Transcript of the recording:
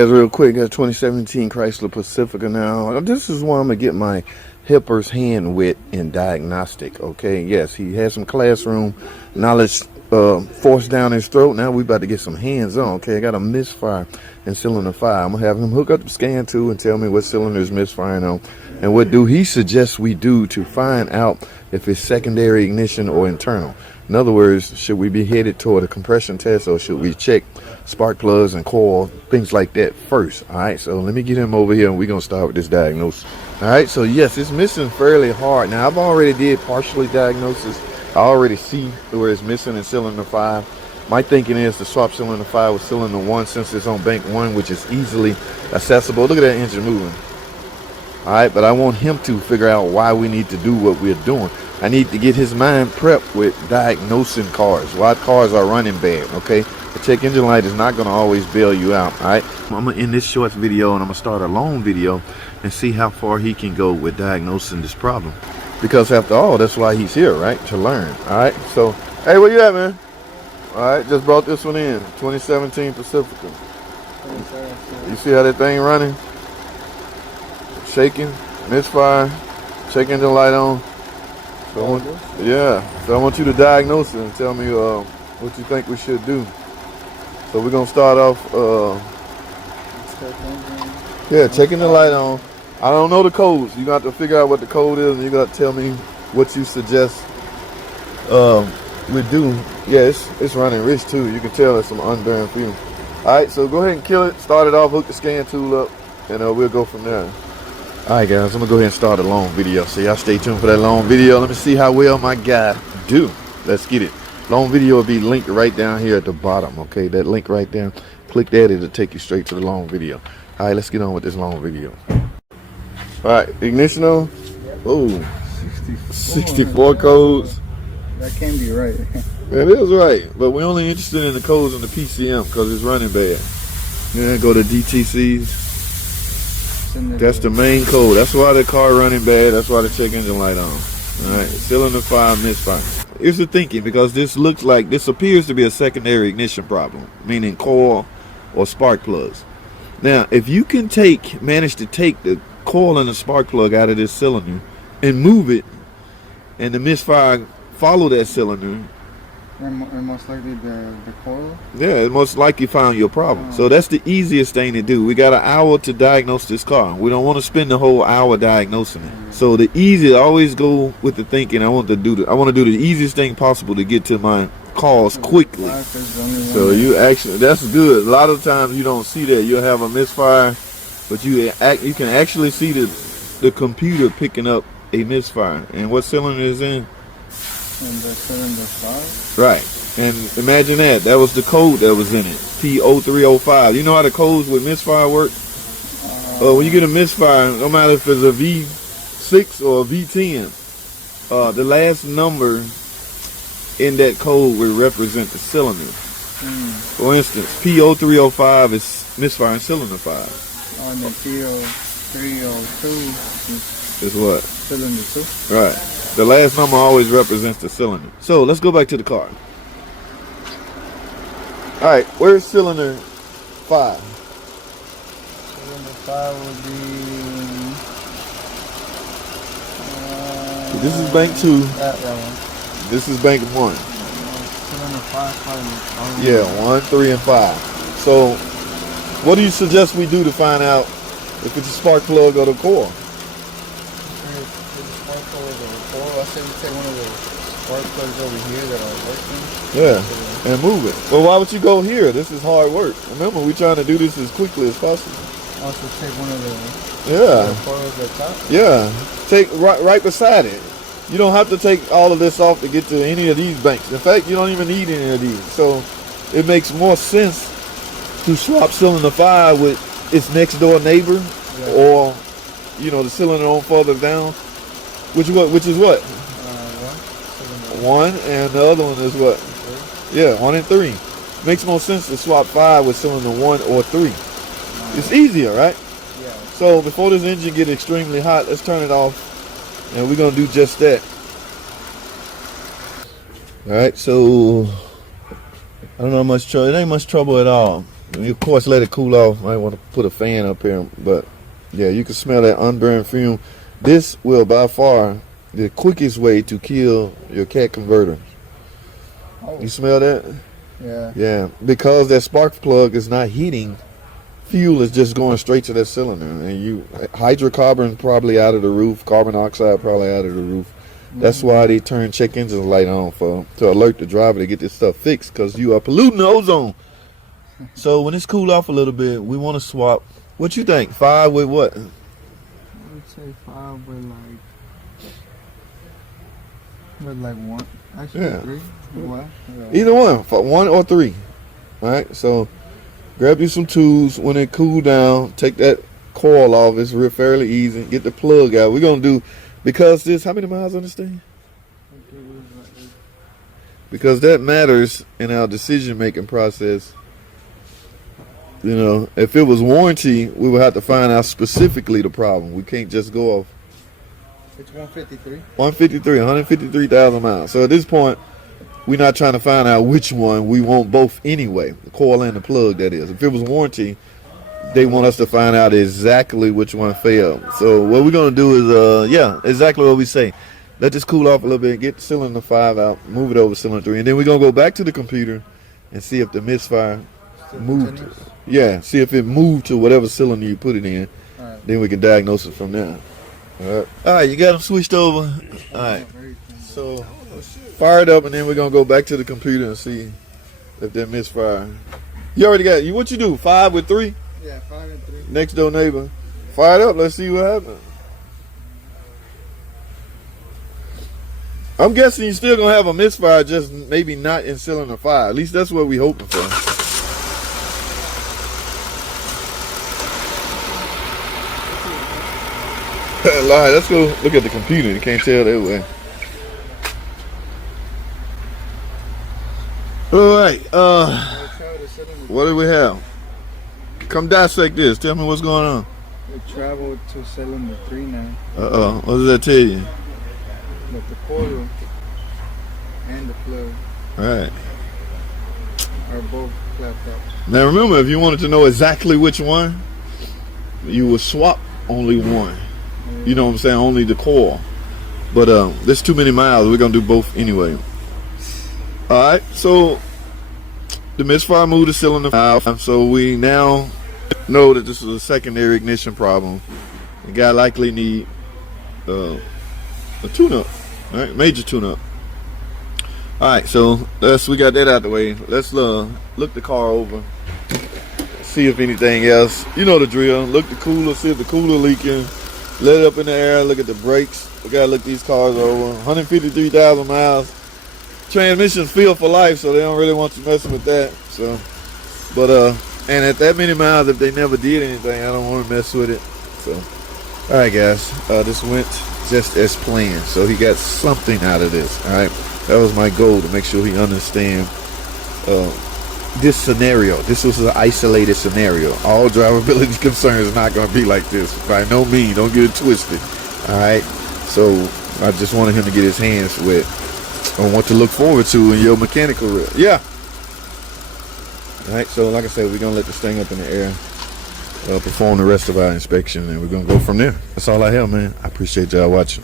guys, real quick, got a 2017 Chrysler Pacifica now. This is where I'm going to get my helper's hand with in diagnostic, okay? Yes, he has some classroom knowledge forced down his throat. Now we about to get some hands-on, okay? I got a misfire in cylinder 5. I'm going to have him hook up the scan tool and tell me what cylinder is misfiring on. And what do he suggest we do to find out if it's secondary ignition or internal? In other words, should we be headed toward a compression test, or should we check spark plugs and coil, things like that first? All right, so let me get him over here and we're going to start with this diagnosis. All right, so yes, it's missing fairly hard. Now, I've already did partially diagnosis. I already see where it's missing in cylinder 5. My thinking is to swap cylinder 5 with cylinder 1 since it's on bank 1, which is easily accessible. Look at that engine moving. All right, but I want him to figure out why we need to do what we're doing. I need to get his mind prepped with diagnosing cars, why cars are running bad, okay? The check engine light is not going to always bail you out, all right? I'm going to end this short video and I'm going to start a long video and see how far he can go with diagnosing this problem. Because after all, that's why he's here, right? To learn, all right? So, hey, where you at, man? All right, just brought this one in, 2017 Pacifica. You see how that thing running? Shaking, misfire, check engine light on. So so I want you to diagnose it and tell me what you think we should do. So we're gonna start off. Checking the light on. I don't know the codes. You got to figure out what the code is, and you got to tell me what you suggest we do. Yeah, it's running rich too. You can tell there's some unburned fuel. All right, so go ahead and kill it. Start it off. Hook the scan tool up, and we'll go from there. Alright guys, I'm going to go ahead and start a long video. So y'all stay tuned for that long video. Let me see how well my guy do. Let's get it. Long video will be linked right down here at the bottom. Okay, that link right there. Click that, it'll take you straight to the long video. Alright, let's get on with this long video. Alright, ignition on. Oh, 64 codes. That can be right. That is right, but we're only interested in the codes on the PCM because it's running bad. Yeah, go to DTCs. That's the main code. That's why the car running bad. That's why the check engine light on. All right, cylinder 5 misfire. Here's the thinking, because this appears to be a secondary ignition problem, meaning coil or spark plugs. Now, if you can manage to take the coil and the spark plug out of this cylinder and move it, and the misfire follow that cylinder, and most likely the coil? Yeah, it most likely found your problem. So that's the easiest thing to do. We got an hour to diagnose this car. We don't want to spend the whole hour diagnosing it. So the easiest, always go with the thinking, I want to do the easiest thing possible to get to my cause quickly. So that's good. A lot of times you don't see that. You'll have a misfire, but you can actually see the computer picking up a misfire. And what cylinder is in? And the cylinder 5? Right. And imagine that was the code that was in it, P0305. You know how the codes with misfire work? When you get a misfire, no matter if it's a V6 or a V10, the last number in that code will represent the cylinder. For instance, P0305 is misfiring cylinder 5. On the P0302 is what? Cylinder 2. Right. The last number always represents the cylinder. So let's go back to the car. All right, where's cylinder 5? Cylinder 5 would be. This is bank 2. That one. This is bank 1. Cylinder 5. Yeah, 1, 3, and 5. So, what do you suggest we do to find out if it's a spark plug or the coil? I said we take one of the spark plugs over here that are working. Yeah, and move it. Well, why would you go here? This is hard work. Remember, we're trying to do this as quickly as possible. Also take one of the coils at top? Yeah, take right beside it. You don't have to take all of this off to get to any of these banks. In fact, you don't even need any of these. So it makes more sense to swap cylinder 5 with its next door neighbor, or the cylinder on further down. Which is what? 1, and the other one is what? 3. Yeah, 1 and 3. Makes more sense to swap 5 with cylinder 1 or 3. It's easier, right? Yeah. So before this engine gets extremely hot, let's turn it off, and we're gonna do just that. All right, so I don't know much trouble. It ain't much trouble at all. And you, of course, let it cool off. Might want to put a fan up here, but yeah, you can smell that unburned fume. This will by far the quickest way to kill your cat converter. Oh. You smell that? Yeah. Yeah, because that spark plug is not heating. Fuel is just going straight to that cylinder, and you hydrocarbon probably out of the roof, carbon dioxide probably out of the roof. That's why they turn check engine light on to alert the driver to get this stuff fixed, because you are polluting the ozone. So when it's cooled off a little bit, we want to swap. What you think? 5 with what? I would say 5 with like 1. Actually, Yeah. 3. What? Either one, 1 or 3. All right, so grab you some tools. When it cool down, take that coil off. It's fairly easy. Get the plug out. We're gonna do, because this, how many miles on this thing? Because that matters in our decision making process. You know, if it was warranty, we would have to find out specifically the problem. We can't just go off. It's 153. 153,000 miles. So at this point, we're not trying to find out which one. We want both anyway, the coil and the plug, that is. If it was warranty, they want us to find out exactly which one failed. So what we're going to do is, yeah, exactly what we say. Let this cool off a little bit, get cylinder 5 out, move it over to cylinder 3, and then we're going to go back to the computer and see if the misfire moved. Continuous? Yeah, see if it moved to whatever cylinder you put it in. All right. Then we can diagnose it from there. All right, you got them switched over. All right, so fire it up, and then we're gonna go back to the computer and see if that misfire. You already got you. What you do? 5 with 3. Yeah, 5 and 3. Next door neighbor. Fire it up. Let's see what happens. I'm guessing you're still gonna have a misfire, just maybe not in cylinder 5. At least that's what we hoping for. Alright, let's go look at the computer. You can't tell that way. Alright, what do we have? Come dissect this. Tell me what's going on. We traveled to cylinder 3 now. What does that tell you? But the coil and the plug Alright. are both clapped up. Now remember, if you wanted to know exactly which one, you would swap only one. You know what I'm saying? Only the coil. But there's too many miles. We're going to do both anyway. Alright, so the misfire moved the cylinder out. So we now know that this is a secondary ignition problem. The guy likely need a tune-up. Alright, major tune-up. Alright, so we got that out of the way. Let's look the car over. See if anything else. You know the drill. Look the cooler, see if the cooler leaking. Let it up in the air, look at the brakes. We gotta look these cars over. 153,000 miles. Transmissions feel for life, so they don't really want you messing with that. So, but and at that many miles, if they never did anything, I don't want to mess with it. So, all right, guys, this went just as planned. So he got something out of this. All right, that was my goal, to make sure he understand this scenario. This was an isolated scenario. All drivability concerns are not going to be like this. By no means, don't get it twisted. All right, so I just wanted him to get his hands wet on what to look forward to in your mechanical career. Yeah. All right, so like I said, we're going to let this thing up in the air, perform the rest of our inspection, and we're going to go from there. That's all I have, man. I appreciate y'all watching.